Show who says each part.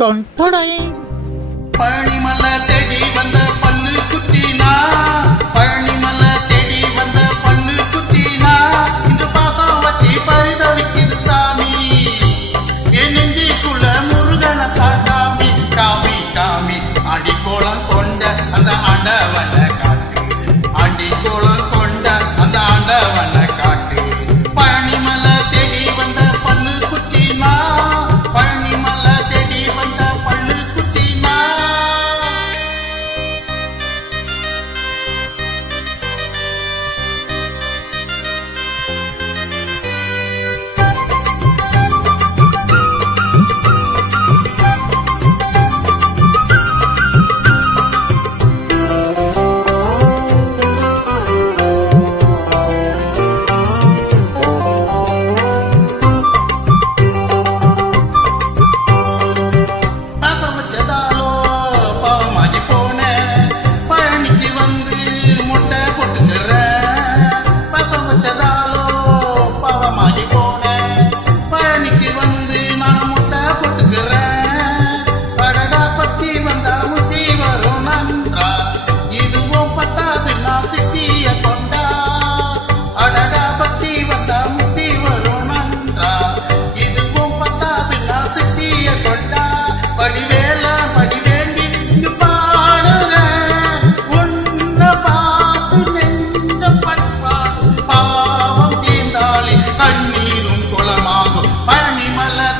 Speaker 1: टणटण आहे my life.